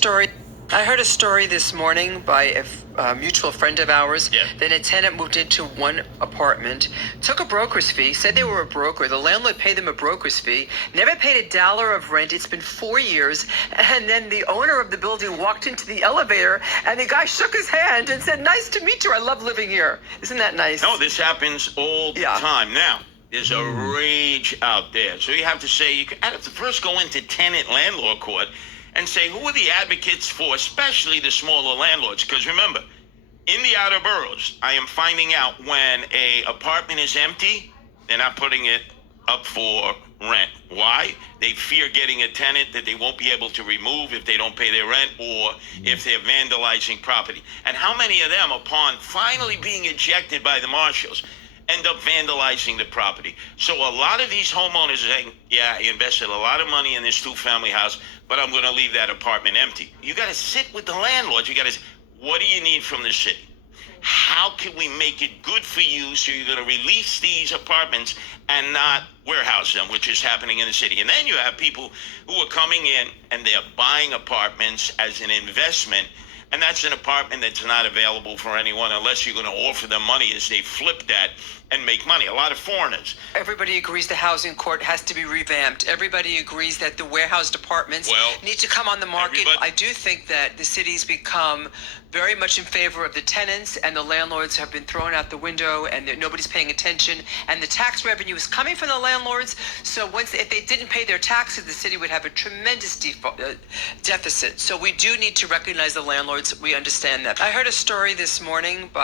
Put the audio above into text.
story. I heard a story this morning by a mutual friend of ours. Yeah. That a tenant moved into one apartment, took a broker's fee, said they were a broker. The landlord paid them a broker's fee, never paid $1 of rent. It's been 4 years. And then the owner of the building walked into the elevator and the guy shook his hand and said, "Nice to meet you. I love living here." Isn't that nice? No, this happens all the time. Now, there's a rage out there. So you have to say, you have to first go into tenant-landlord court and say, who are the advocates for, especially the smaller landlords? Because remember, in the outer boroughs, I am finding out when a apartment is empty, they're not putting it up for rent. Why? They fear getting a tenant that they won't be able to remove if they don't pay their rent or if they're vandalizing property. And how many of them, upon finally being ejected by the marshals, end up vandalizing the property? So a lot of these homeowners are saying, yeah, I invested a lot of money in this two-family house, but I'm going to leave that apartment empty. You got to sit with the landlord. You got to say, what do you need from the city? How can we make it good for you so you're going to release these apartments and not warehouse them, which is happening in the city? And then you have people who are coming in and they're buying apartments as an investment. And that's an apartment that's not available for anyone unless you're going to offer them money as they flip that and make money. A lot of foreigners. Everybody agrees the housing court has to be revamped. Everybody agrees that the warehoused apartments need to come on the market. I do think that the city's become very much in favor of the tenants, and the landlords have been thrown out the window, and nobody's paying attention. And the tax revenue is coming from the landlords. So if they didn't pay their taxes, the city would have a tremendous deficit. So we do need to recognize the landlords. We understand that. I heard a story this morning by